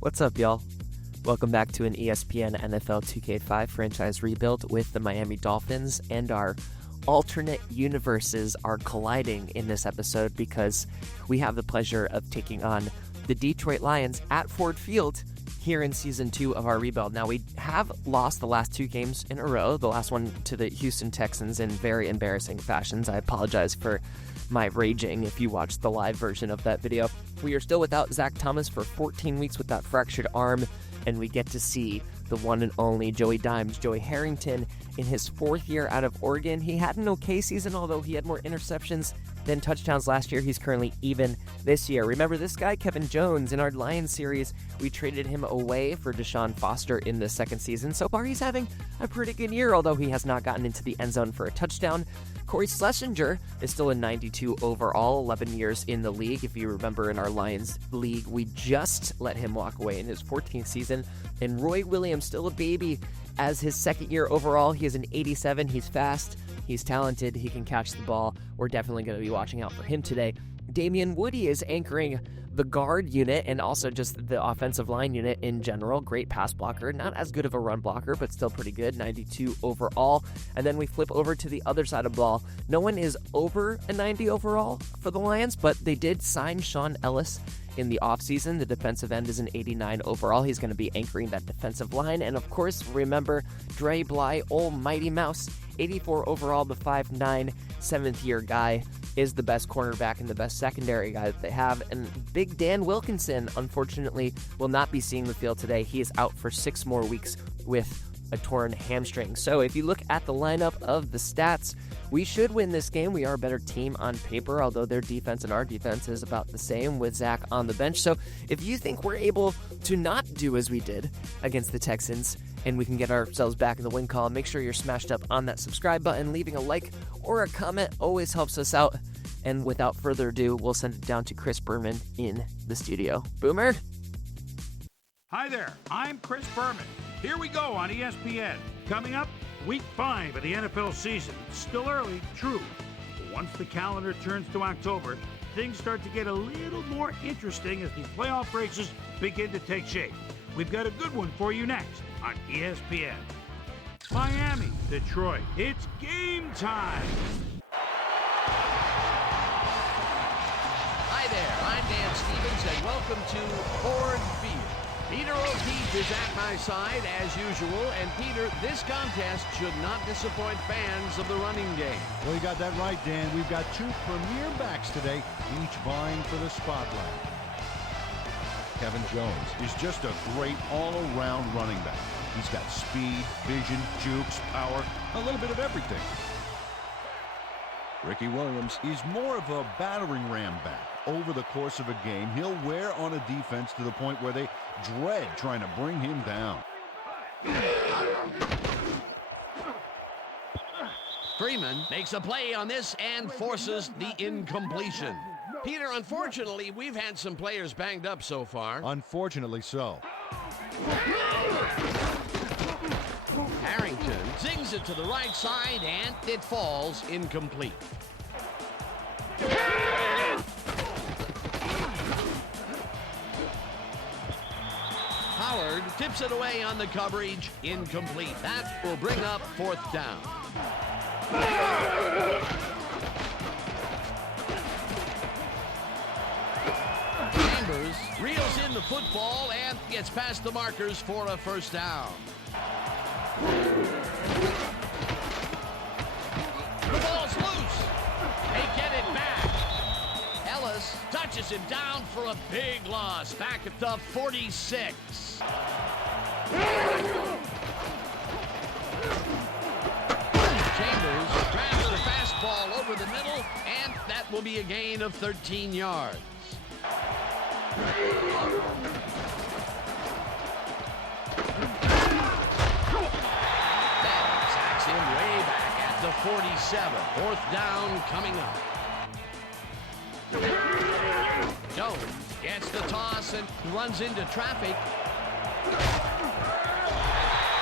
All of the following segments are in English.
What's up, y'all? Welcome back to an ESPN NFL 2K5 franchise rebuild with the Miami Dolphins, and our alternate universes are colliding in this episode because we have the pleasure of taking on the Detroit Lions at Ford Field here in Season 2 of our rebuild. Now, we have lost the last 2 games in a row, the last one to the Houston Texans in very embarrassing fashions. I apologize for my raging if you watched the live version of that video. We are still without Zach Thomas for 14 weeks with that fractured arm, and we get to see the one and only Joey Harrington in his 4th year out of Oregon. He had an okay season, although he had more interceptions than touchdowns last year. He's currently even this year. Remember this guy, Kevin Jones, in our Lions series, we traded him away for Deshaun Foster in the 2nd season. So far, he's having a pretty good year, although he has not gotten into the end zone for a touchdown. Corey Schlesinger is still a 92 overall, 11 years in the league. If you remember, in our Lions league, we just let him walk away in his 14th season. And Roy Williams, still a baby, as his 2nd year overall. He is an 87. He's fast. He's talented. He can catch the ball. We're definitely going to be watching out for him today. Damian Woody is anchoring the guard unit and also just the offensive line unit in general. Great pass blocker. Not as good of a run blocker, but still pretty good. 92 overall. And then we flip over to the other side of the ball. No one is over a 90 overall for the Lions, but they did sign Sean Ellis in the offseason. The defensive end is an 89 overall. He's going to be anchoring that defensive line. And of course, remember Dre Bly, Almighty Mouse, 84 overall, the 5'9", 7th year guy, is the best cornerback and the best secondary guy that they have. And Big Dan Wilkinson, unfortunately, will not be seeing the field today. He is out for 6 more weeks with a torn hamstring. So if you look at the lineup of the stats, we should win this game. We are a better team on paper, although their defense and our defense is about the same with Zach on the bench. So if you think we're able to not do as we did against the Texans and we can get ourselves back in the win column, make sure you're smashed up on that subscribe button. Leaving a like or a comment always helps us out. And without further ado, we'll send it down to Chris Berman in the studio. Boomer? Hi there, I'm Chris Berman. Here we go on ESPN. Coming up, Week 5 of the NFL season. Still early, true. But once the calendar turns to October, things start to get a little more interesting as the playoff races begin to take shape. We've got a good one for you next on ESPN. Miami, Detroit, it's game time. Hi there, I'm Dan Stevens, and welcome to Ford Field. Peter O'Keefe is at my side, as usual, and Peter, this contest should not disappoint fans of the running game. Well, you got that right, Dan. We've got 2 premier backs today, each vying for the spotlight. Kevin Jones is just a great all-around running back. He's got speed, vision, jukes, power, a little bit of everything. Ricky Williams is more of a battering ram back. Over the course of a game, he'll wear on a defense to the point where they dread trying to bring him down. Freeman makes a play on this and forces the incompletion. Peter, unfortunately, we've had some players banged up so far. Unfortunately so. Harrington zings it to the right side, and it falls incomplete. Howard tips it away on the coverage, incomplete. That will bring up 4th down. Chambers reels in the football and gets past the markers for a 1st down. The ball's loose. They get it back. Ellis touches him down for a big loss back at the 46. Chambers grabs the fastball over the middle, and that will be a gain of 13 yards. That sacks him way back at the 47. 4th down coming up. Jones gets the toss and runs into traffic.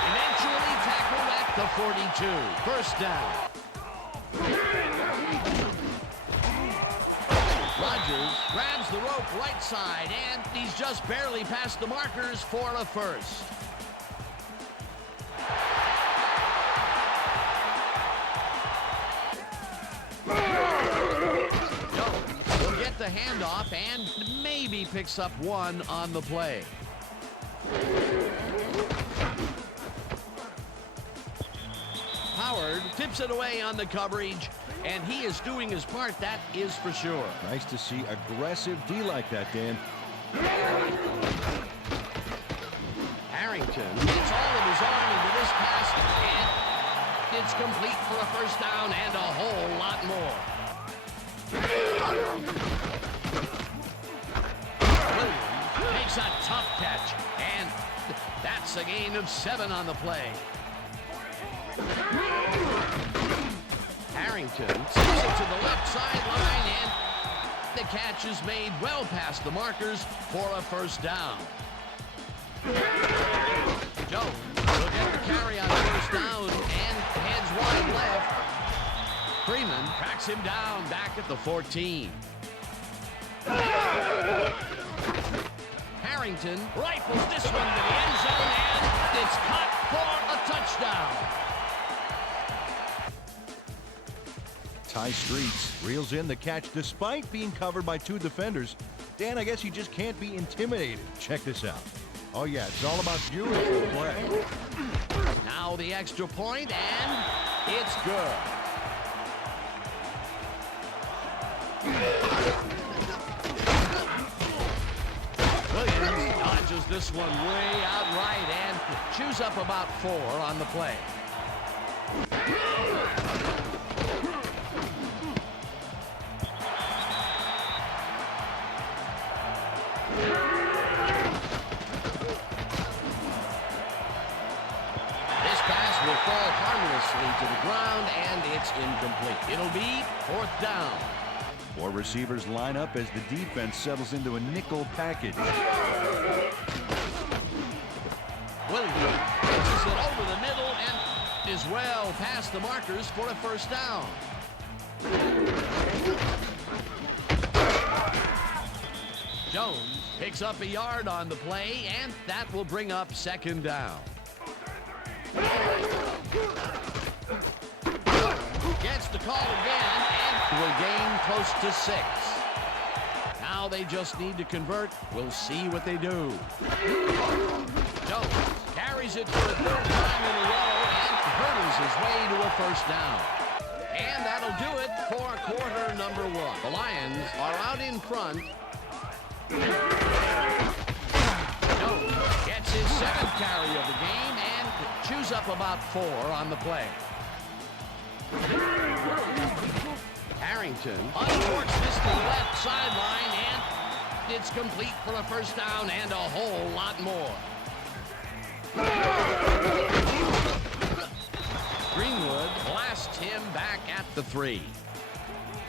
Eventually tackled at the 42. 1st down. Rodgers Grabs the rope right side, and he's just barely past the markers for a first. Jones will get the handoff and maybe picks up one on the play. Howard tips it away on the coverage, and he is doing his part, that is for sure. Nice to see aggressive D like that, Dan. Harrington gets all of his arm into this pass, and it's complete for a first down and a whole lot more. Williams makes a tough catch, and that's a gain of 7 on the play. Harrington takes it to the left sideline, and the catch is made well past the markers for a first down. Jones will get the carry on first down and heads wide left. Freeman tracks him down back at the 14. Harrington rifles this one to the end zone, and it's caught for a touchdown. Ty Streets reels in the catch despite being covered by 2 defenders. Dan, I guess you just can't be intimidated. Check this out. Oh yeah, it's all about beautiful play. Now the extra point, and it's good. Williams dodges this one way out right and chews up about 4 on the play. Fall harmlessly to the ground, and it's incomplete. It'll be 4th down. 4 receivers line up as the defense settles into a nickel package. Williams pitches it over the middle and is well past the markers for a first down. Jones picks up a yard on the play, and that will bring up 2nd down. Gets the call again and will gain close to 6. Now they just need to convert. We'll see what they do. Jones carries it for the 3rd time in a row and hurdles his way to a first down. And that'll do it for quarter number 1. The Lions are out in front. Jones gets his 7th carry of the game and chews up about 4 on the play. Harrington uncorks this to the left sideline, and it's complete for a first down and a whole lot more. Greenwood blasts him back at the 3.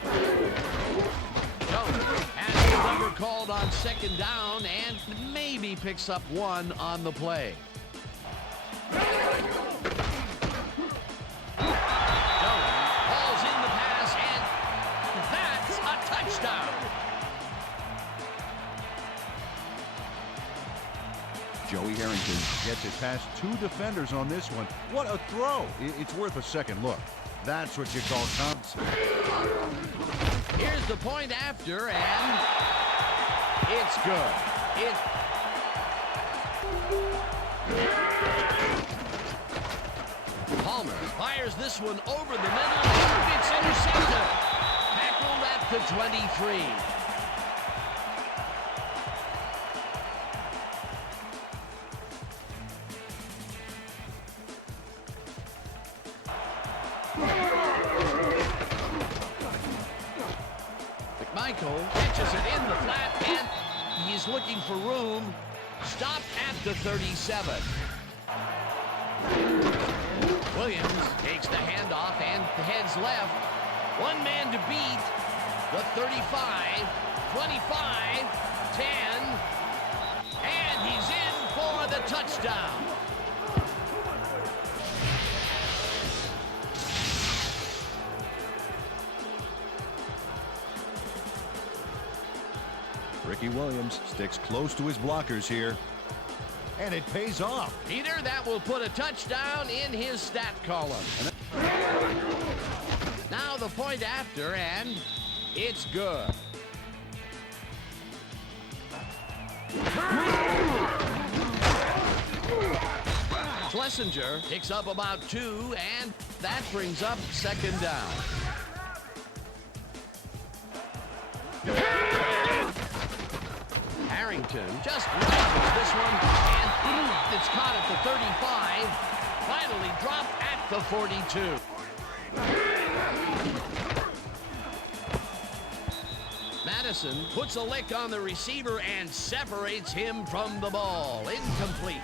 Jones has the number called on 2nd down and maybe picks up 1 on the play. Joey Harrington gets it past 2 defenders on this one. What a throw. It's worth a second look. That's what you call concept. Here's the point after, and it's good. Palmer fires this one over the middle, and it's intercepted. Tackled at the 23. Michael catches it in the flat, and he's looking for room. Stopped at the 37. Williams takes the handoff and heads left. 1 man to beat. The 35, 25, 10, and he's in for the touchdown. Ricky Williams sticks close to his blockers here. And it pays off. Peter, that will put a touchdown in his stat column. Now the point after, and it's good. Schlesinger picks up about 2, and that brings up second down. Harrington just levels this one, and it's caught at the 35. Finally dropped at the 42. Madison puts a lick on the receiver and separates him from the ball. Incomplete.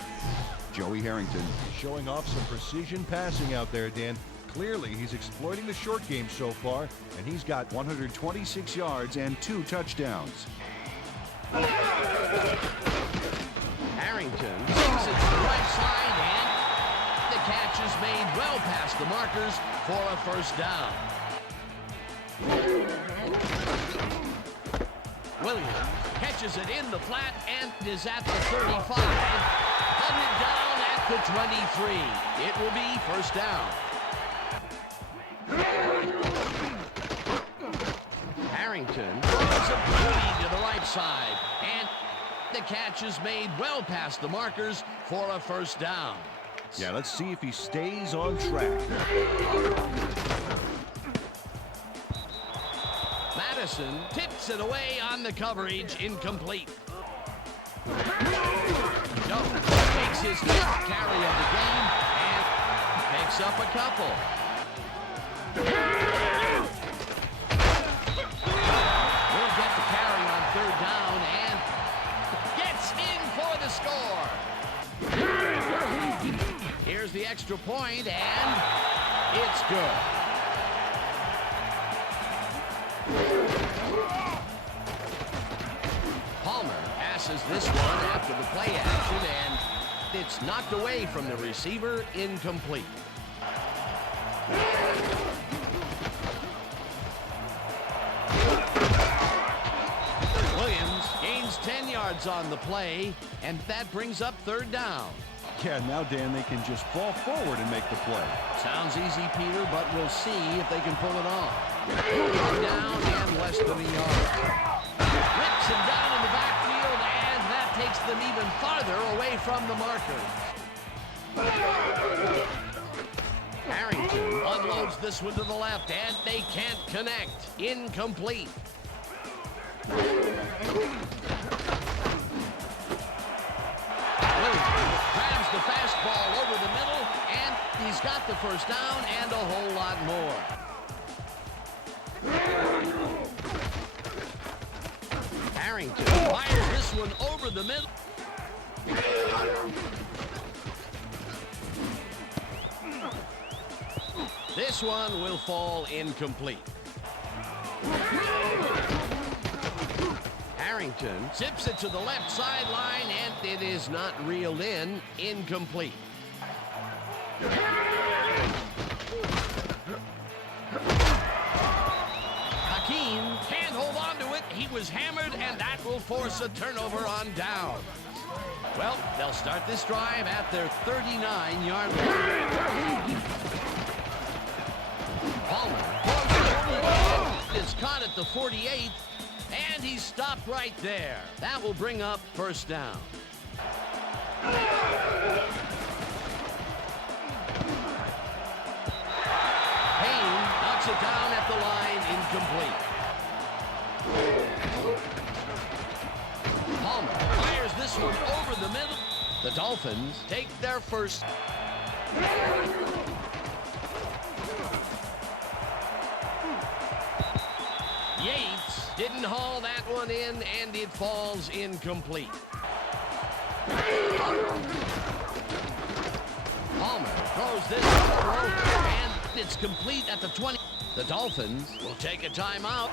Joey Harrington showing off some precision passing out there, Dan. Clearly, he's exploiting the short game so far, and he's got 126 yards and 2 touchdowns. Harrington takes it to the right side, and the catch is made well past the markers for a first down. Williams catches it in the flat and is at the 35. Hunted down at the 23. It will be first down. Harrington throws a beauty to the right side, and the catch is made well past the markers for a first down. Yeah, let's see if he stays on track. Madison tips it away on the coverage, incomplete. Jones takes his 5th carry of the game and picks up a couple. Will get the carry on 3rd down and gets in for the score. Here's the extra point, and it's good. Palmer passes this one after the play action, and it's knocked away from the receiver, incomplete. Williams gains 10 yards on the play, and that brings up 3rd down. Yeah, now, Dan, they can just fall forward and make the play. Sounds easy, Peter, but we'll see if they can pull it off. Down and less than a yard. Rips him down in the backfield, and that takes them even farther away from the marker. Harrington unloads this one to the left, and they can't connect. Incomplete. Grabs the fastball over the middle, and he's got the first down and a whole lot more. Harrington fires this one over the middle. This one will fall incomplete. Harrington zips it to the left sideline, and it is not reeled in. Incomplete. Hakeem can't hold on to it. He was hammered, and that will force a turnover on down. Well, they'll start this drive at their 39-yard line. Palmer is caught at the 48th, and he's stopped right there. That will bring up first down. Payne knocks it down at the line, incomplete. Palmer fires this one over the middle. The Dolphins take their first. Yates didn't haul that one in, and it falls incomplete. Palmer throws this one, and it's complete at the 20. The Dolphins will take a timeout.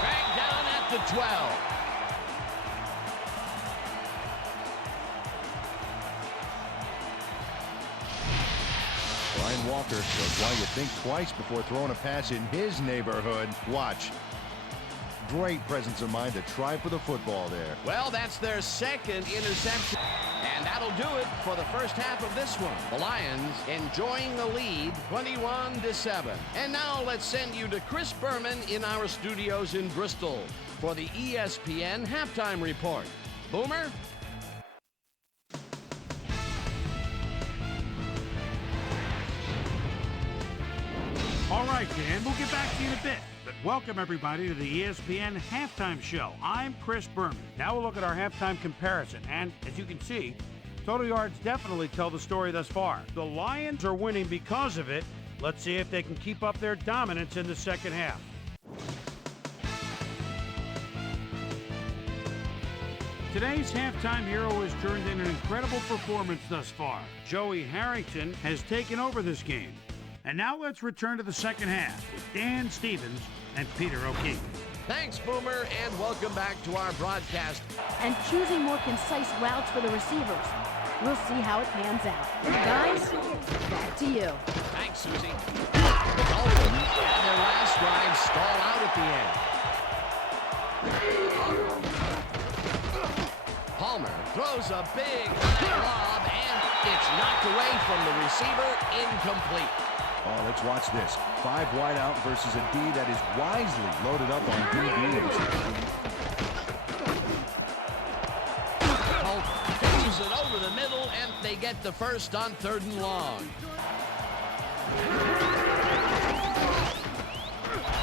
Dragged down at the 12. blocker. Shows why you think twice before throwing a pass in his neighborhood. Watch. Great presence of mind to try for the football there. Well, that's their second interception. And that'll do it for the first half of this one. The Lions enjoying the lead 21-7. And now let's send you to Chris Berman in our studios in Bristol for the ESPN halftime report. Boomer? All right, Dan, we'll get back to you in a bit. But welcome, everybody, to the ESPN Halftime Show. I'm Chris Berman. Now we'll look at our halftime comparison. And as you can see, total yards definitely tell the story thus far. The Lions are winning because of it. Let's see if they can keep up their dominance in the second half. Today's halftime hero has turned in an incredible performance thus far. Joey Harrington has taken over this game. And now let's return to the second half with Dan Stevens and Peter O'Keefe. Thanks, Boomer, and welcome back to our broadcast. And choosing more concise routes for the receivers. We'll see how it pans out. Guys, back to you. Thanks, Susie. The Dolphins and their last drive stall out at the end. Palmer throws a big high lob, and it's knocked away from the receiver, incomplete. Oh, let's watch this. 5 wide out versus a D that is wisely loaded up on DBs. Pitches it over the middle, and they get the first on 3rd and long.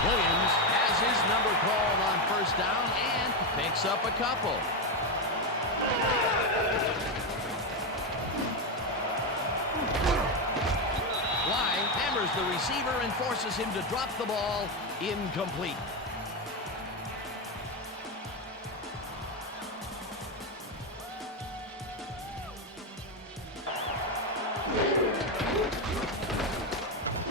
Williams has his number called on 1st down and picks up a couple. The receiver and forces him to drop the ball, incomplete.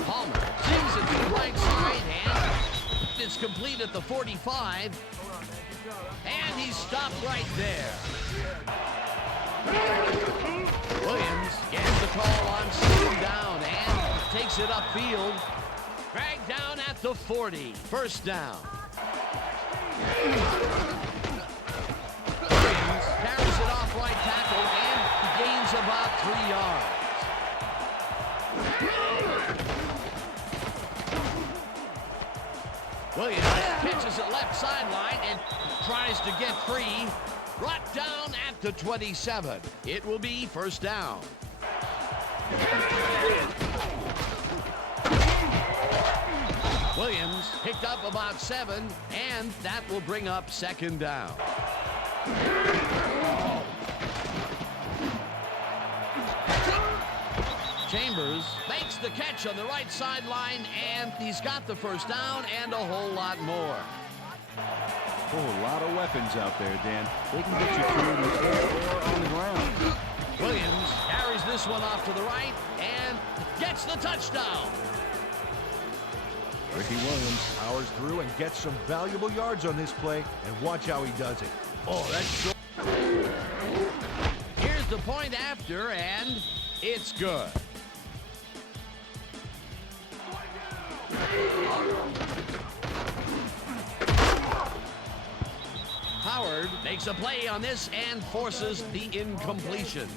Palmer sends it to the right side, and it's complete at the 45. And he's stopped right there. Williams gets the call on 2nd down and takes it upfield. Dragged down at the 40. 1st down. Williams carries it off right tackle and gains about 3 yards. Williams catches it left sideline and tries to get free. Brought down at the 27. It will be 1st down. Williams picked up about 7, and that will bring up 2nd down. Chambers makes the catch on the right sideline, and he's got the 1st down and a whole lot more. Oh, a lot of weapons out there, Dan. They can get you through in the air or on the ground. Williams carries this one off to the right and gets the touchdown. Ricky Williams powers through and gets some valuable yards on this play, and watch how he does it. Oh, that's so. Here's the point after, and it's good. Howard makes a play on this and forces the incompletion.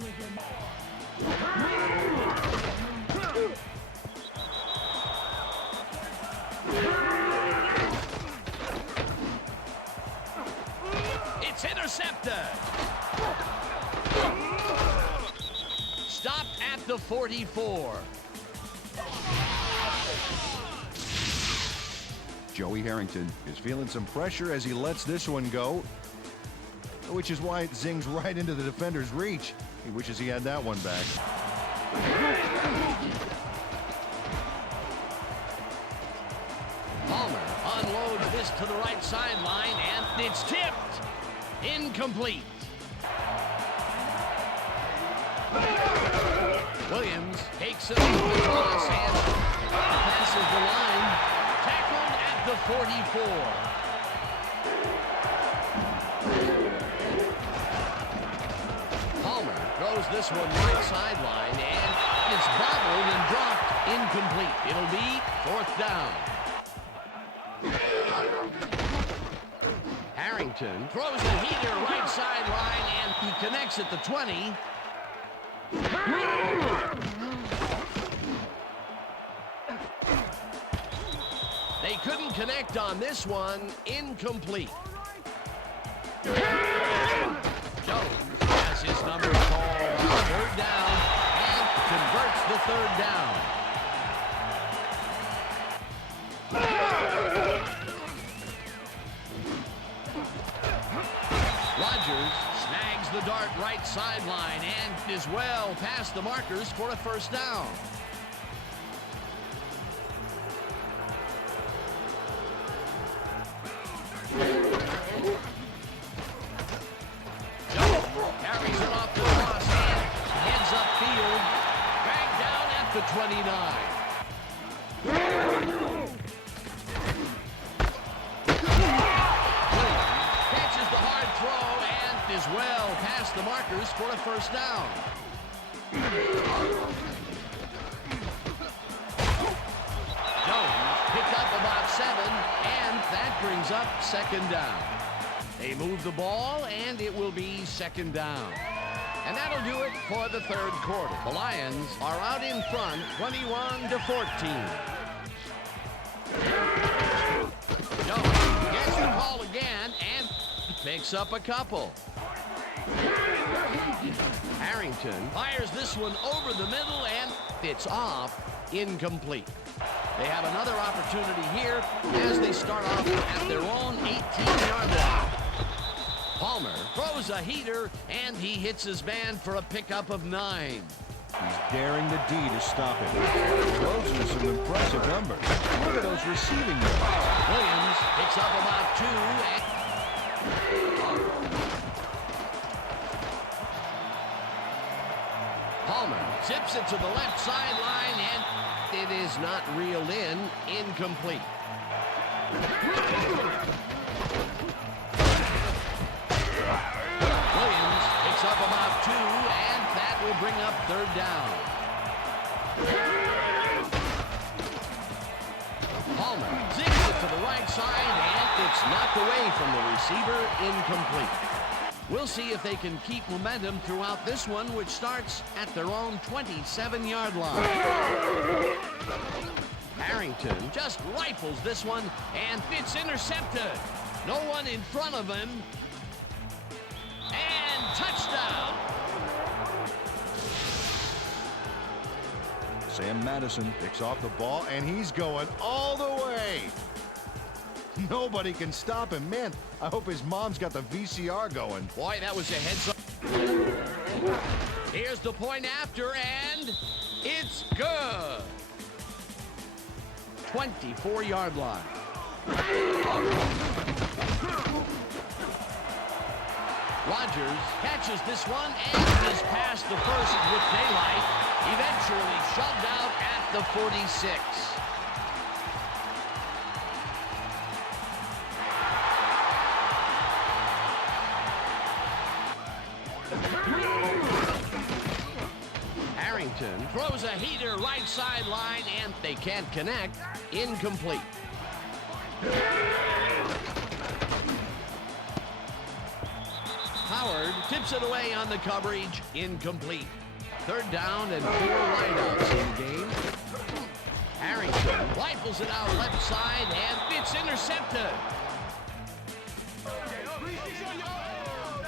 It's intercepted. Stopped at the 44. Joey Harrington is feeling some pressure as he lets this one go, which is why it zings right into the defender's reach. He wishes he had that one back. Palmer unloads this to the right sideline, and it's tipped. Incomplete. Williams takes it over the toss and passes the line. Tackled at the 44. Palmer throws this one right sideline, and it's bobbled and dropped Incomplete. It'll be 4th down. Harrington throws a heater right sideline, and he connects at the 20. They couldn't connect on this one. Incomplete. Jones has his number called on 3rd down and converts the 3rd down. Rodgers snags the dart right sideline and is well past the markers for a 1st down. Jones carries it off the cross and heads upfield, dragged down at the 29. Catches the hard throw and is well past the markers for a 1st down. Jones picked up about 7, and that brings up 2nd down. They move the ball, and it will be 2nd down. And that'll do it for the 3rd quarter. The Lions are out in front, 21-14. Jones gets the call again and picks up a couple. Harrington fires this one over the middle, and it's off. Incomplete. They have another opportunity here as they start off at their own 18-yard line. Palmer throws a heater, and he hits his man for a pickup of 9. He's daring the D to stop him. Those are some impressive numbers. Look at those receiving yards. Williams picks up about 2. Palmer zips it to the left sideline, and it is not reeled in. Incomplete. Williams picks up about 2, and that will bring up 3rd down. Palmer zigs it to the right side, and it's knocked away from the receiver. Incomplete. We'll see if they can keep momentum throughout this one, which starts at their own 27-yard line. Harrington just rifles this one, and it's intercepted. No one in front of him. And touchdown. Sam Madison picks off the ball, and he's going all the way. Nobody can stop him. Man, I hope his mom's got the VCR going. Boy, that was a heads-up. Here's the point after, and it's good. 24-yard line. Rodgers catches this one and is past the first with daylight. Eventually shoved out at the 46. Harrington throws a heater right sideline, and they can't connect. Incomplete. Howard tips it away on the coverage. Incomplete. 3rd down and 4 wideouts in the game. Harrington rifles it out left side, and it's intercepted.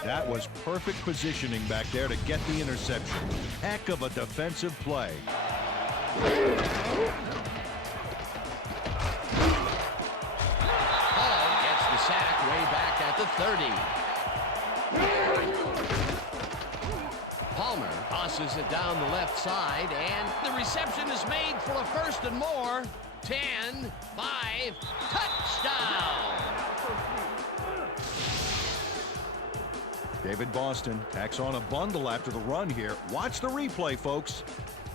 That was perfect positioning back there to get the interception. Heck of a defensive play. Hall gets the sack way back at the 30. Palmer tosses it down the left side, and the reception is made for a 1st and more. 10, 5, touchdown! David Boston tacks on a bundle after the run here. Watch the replay, folks.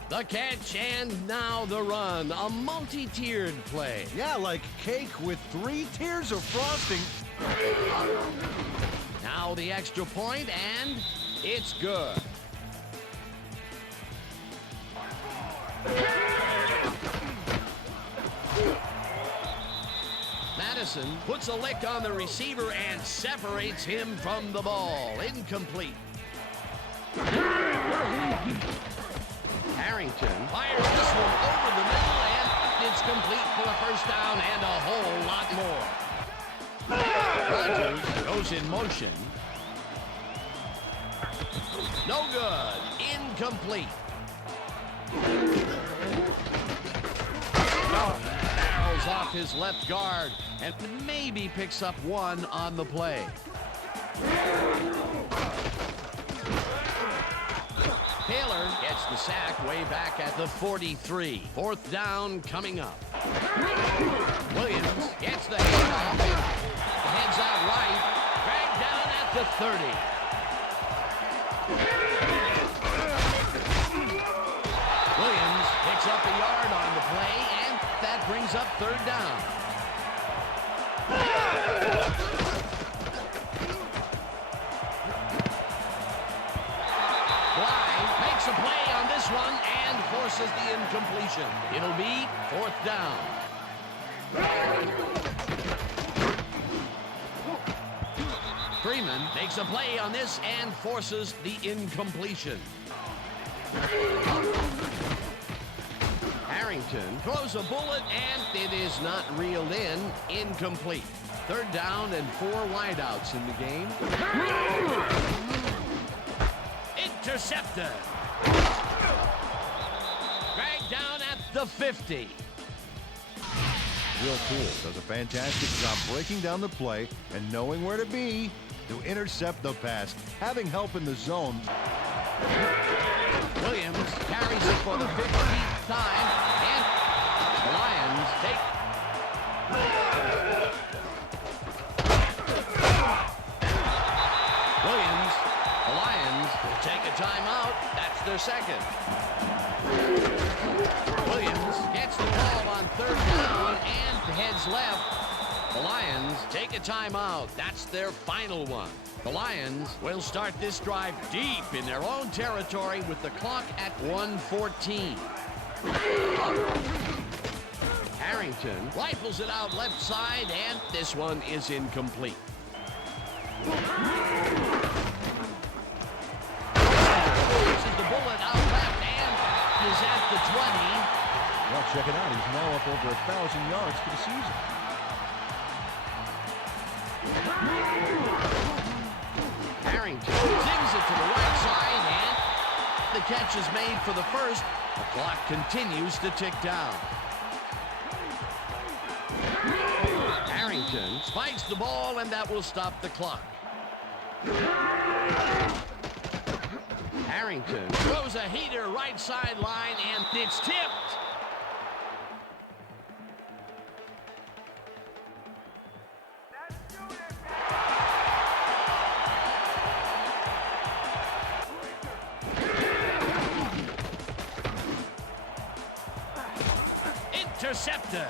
The catch, and now the run. A multi-tiered play. Yeah, like cake with 3 tiers of frosting. Now the extra point, and it's good. Madison puts a lick on the receiver and separates him from the ball. Incomplete. Harrington fires this one over the middle, and it's complete for a first down and a whole lot more. Rodgers goes in motion. No good. Incomplete. Barrels off his left guard and maybe picks up one on the play. Taylor gets the sack way back at the 43. Fourth down coming up. Williams gets the handoff. Heads out right. Dragged down at the 30. Williams picks up a yard on the play, and that brings up third down. Makes a play on this one and forces the incompletion. It'll be fourth down. Freeman makes a play on this and forces the incompletion. Harrington throws a bullet and it is not reeled in. Incomplete. Third down and 4 wideouts in the game. Intercepted. Dragged down at the 50. Will Poole does a fantastic job breaking down the play and knowing where to be to intercept the pass, having help in the zone. Williams carries it for the 15th time, and the Lions take. Williams, the Lions will take a timeout. That's their second. Williams gets the ball on third down and heads left. The Lions take a timeout. That's their final one. The Lions will start this drive deep in their own territory with the clock at 1:14. Harrington rifles it out left side, and this one is incomplete. Pushes the bullet out left and is at the 20. Well, check it out. He's now up over 1,000 yards for the season. Harrington zings it to the right side, and the catch is made for the first. The clock continues to tick down. Harrington spikes the ball, and that will stop the clock. Harrington throws a heater right sideline, and it's tipped. Intercepted.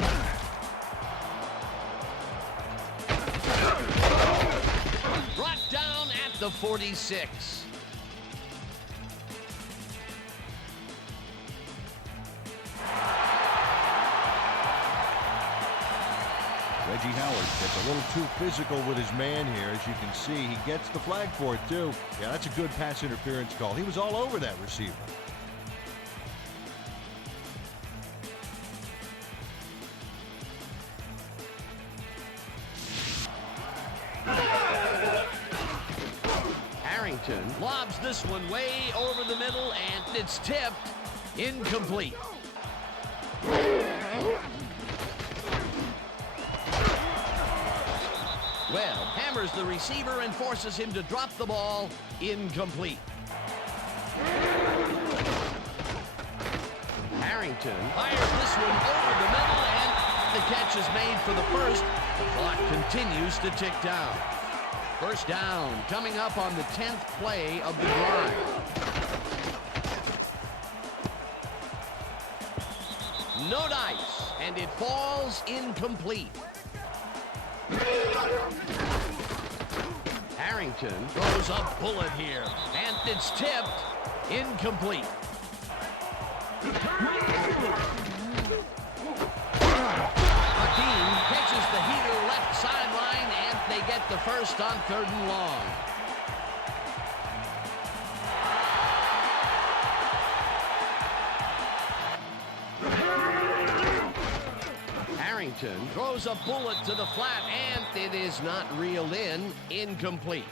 Brought down at the 46. Reggie Howard gets a little too physical with his man here. As you can see, he gets the flag for it, too. Yeah, that's a good pass interference call. He was all over that receiver. Harrington lobs this one way over the middle, and it's tipped. Incomplete. Webb hammers the receiver and forces him to drop the ball. Incomplete. Harrington fires this one over the middle, and the catch is made for the first. The clock continues to tick down. First down coming up on the 10th play of the drive. No dice, and it falls incomplete. Harrington throws a bullet here, and it's tipped. Incomplete. Hakeem catches the heater left the first on 3rd and long. Harrington throws a bullet to the flat, and it is not reeled in. Incomplete.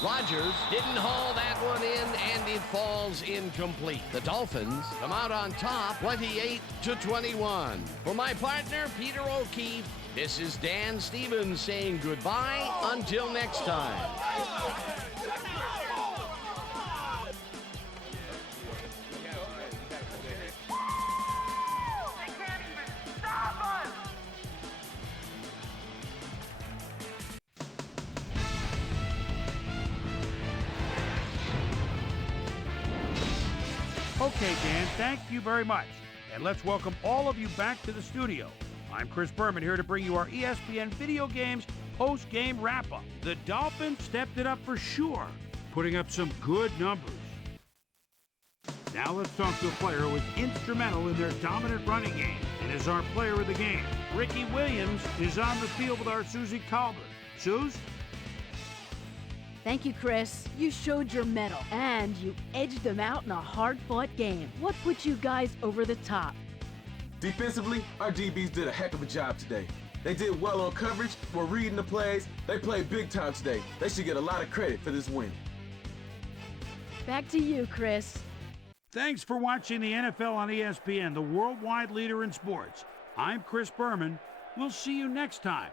Rodgers didn't haul that one in, and it falls incomplete. The Dolphins come out on top, 28-21. For my partner, Peter O'Keefe, this is Dan Stevens saying goodbye until next time. Okay, Dan, thank you very much. And let's welcome all of you back to the studio. I'm Chris Berman here to bring you our ESPN Video Games post-game wrap-up. The Dolphins stepped it up for sure, putting up some good numbers. Now let's talk to a player who was instrumental in their dominant running game and is our player of the game. Ricky Williams is on the field with our Susie Calder. Suze? Thank you, Chris. You showed your mettle, and you edged them out in a hard-fought game. What put you guys over the top? Defensively, our DBs did a heck of a job today. They did well on coverage, were reading the plays. They played big time today. They should get a lot of credit for this win. Back to you, Chris. Thanks for watching the NFL on ESPN, the worldwide leader in sports. I'm Chris Berman. We'll see you next time.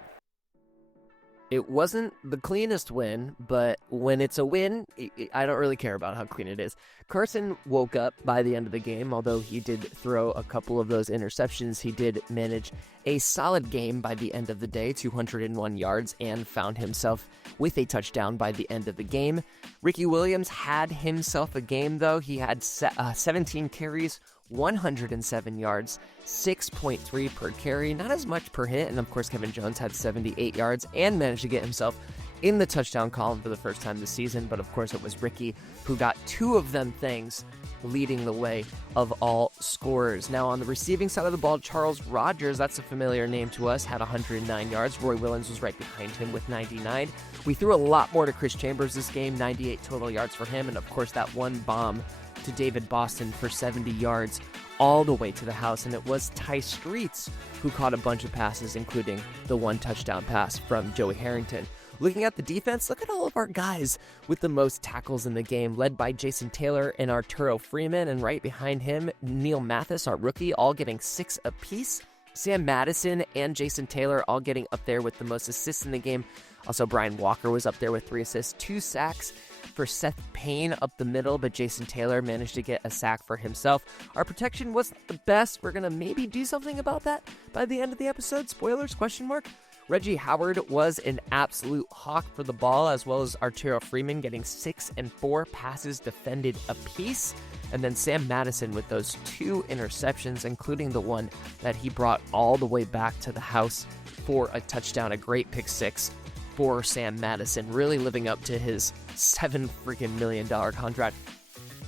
It wasn't the cleanest win, but when it's a win, I don't really care about how clean it is. Carson woke up by the end of the game, although he did throw a couple of those interceptions. He did manage a solid game by the end of the day, 201 yards, and found himself with a touchdown by the end of the game. Ricky Williams had himself a game, though. He had 17 carries, 107 yards, 6.3 per carry, not as much per hit, and of course Kevin Jones had 78 yards and managed to get himself in the touchdown column for the first time this season, but of course it was Ricky who got two of them things, leading the way of all scorers. Now on the receiving side of the ball, Charles Rodgers, that's a familiar name to us, had 109 yards. Roy Williams was right behind him with 99. We threw a lot more to Chris Chambers this game, 98 total yards for him, and of course that one bomb to David Boston for 70 yards all the way to the house, and it was Ty Streets who caught a bunch of passes, including the one touchdown pass from Joey Harrington. Looking at the defense, look at all of our guys with the most tackles in the game, led by Jason Taylor and Arturo Freeman, and right behind him, Neil Mathis, our rookie, all getting 6 apiece. Sam Madison and Jason Taylor all getting up there with the most assists in the game. Also, Brian Walker was up there with 3 assists, 2 sacks for Seth Payne up the middle, but Jason Taylor managed to get a sack for himself. Our protection wasn't the best. We're going to maybe do something about that by the end of the episode. Spoilers, question mark. Reggie Howard was an absolute hawk for the ball, as well as Arturo Freeman getting 6 and 4 passes defended apiece. And then Sam Madison with those 2 interceptions, including the one that he brought all the way back to the house for a touchdown, a great pick 6 for Sam Madison, really living up to his $7 million contract.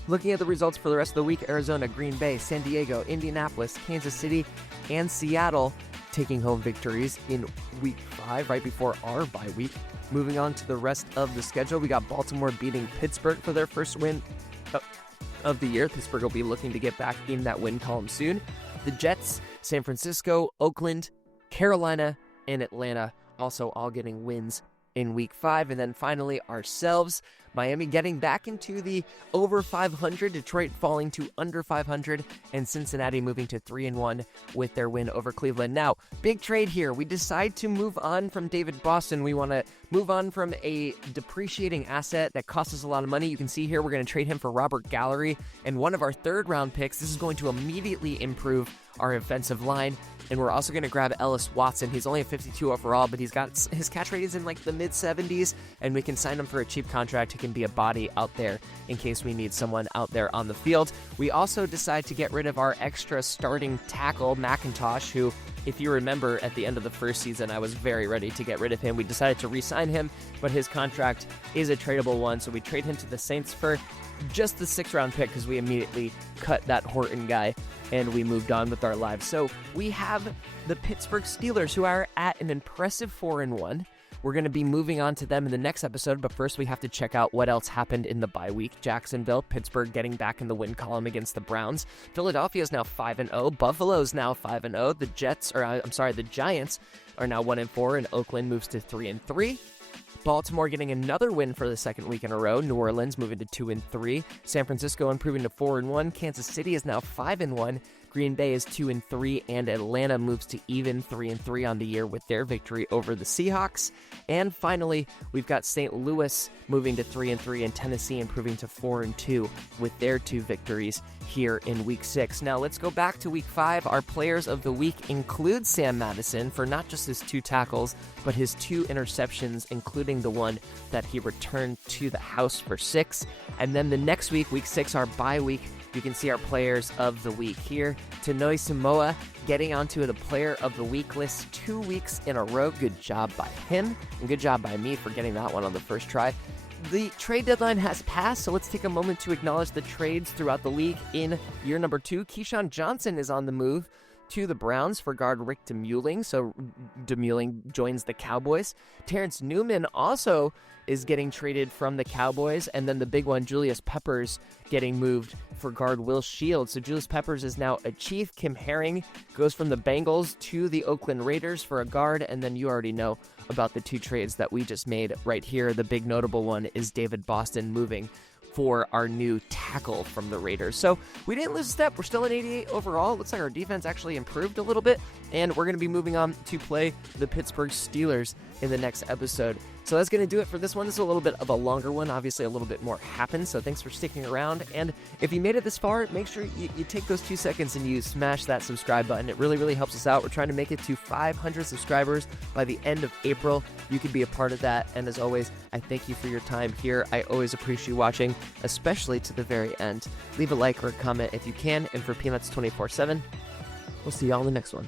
Looking at the results for the rest of the week, Arizona, Green Bay, San Diego, Indianapolis, Kansas City, and Seattle taking home victories in week 5, right before our bye week. Moving on to the rest of the schedule, we got Baltimore beating Pittsburgh for their first win of the year. Pittsburgh will be looking to get back in that win column soon. The Jets, San Francisco, Oakland, Carolina, and Atlanta also all getting wins in week 5. And then finally ourselves, Miami getting back into the over 500, Detroit falling to under 500, and Cincinnati moving to 3-1 with their win over Cleveland. Now, big trade here. We decide to move on from David Boston. We want to move on from a depreciating asset that costs us a lot of money. You can see here we're going to trade him for Robert Gallery and one of our 3rd round picks. This is going to immediately improve our offensive line. And we're also going to grab Ellis Watson. He's only a 52 overall, but he's got his catch rate is in like the mid-70s, and we can sign him for a cheap contract. He can can be a body out there in case we need someone out there on the field. We also decide to get rid of our extra starting tackle, McIntosh, who, if you remember, at the end of the first season, I was very ready to get rid of him. We decided to re-sign him, but his contract is a tradable one, so we trade him to the Saints for just the 6th-round pick because we immediately cut that Horton guy and we moved on with our lives. So we have the Pittsburgh Steelers, who are at an impressive 4-1. We're going to be moving on to them in the next episode, but first we have to check out what else happened in the bye week. Jacksonville, Pittsburgh getting back in the win column against the Browns. Philadelphia is now 5-0. Buffalo's now 5-0. The Giants are now 1-4, and Oakland moves to 3-3. Baltimore getting another win for the 2nd week in a row. New Orleans moving to 2-3. San Francisco improving to 4-1. Kansas City is now 5-1. Green Bay is 2-3, and Atlanta moves to even 3-3 on the year with their victory over the Seahawks. And finally, we've got St. Louis moving to 3-3, and Tennessee improving to 4-2 with their 2 victories here in Week 6. Now let's go back to Week 5. Our players of the week include Sam Madison for not just his 2 tackles, but his 2 interceptions, including the one that he returned to the house for 6. And then the next week, Week 6, our bye week, you can see our players of the week here. Tanoi Samoa getting onto the player of the week list 2 weeks in a row. Good job by him, and good job by me for getting that one on the first try. The trade deadline has passed, so let's take a moment to acknowledge the trades throughout the league in year number 2. Keyshawn Johnson is on the move to the Browns for guard Rick Demuling, so Demuling joins the Cowboys. Terrence Newman also is getting traded from the Cowboys, and then the big one, Julius Peppers, getting moved for guard Will Shields. So Julius Peppers is now a Chief. Kim Herring goes from the Bengals to the Oakland Raiders for a guard, and then you already know about the 2 trades that we just made right here. The big notable one is David Boston moving for our new tackle from the Raiders. So we didn't lose a step. We're still at 88 overall. Looks like our defense actually improved a little bit, and we're going to be moving on to play the Pittsburgh Steelers in the next episode. So that's going to do it for this one. This is a little bit of a longer one. Obviously, a little bit more happened, so thanks for sticking around. And if you made it this far, make sure you take those 2 seconds and you smash that subscribe button. It really, really helps us out. We're trying to make it to 500 subscribers by the end of April. You can be a part of that. And as always, I thank you for your time here. I always appreciate you watching, especially to the very end. Leave a like or a comment if you can. And for Peanuts 24/7, we'll see you all in the next one.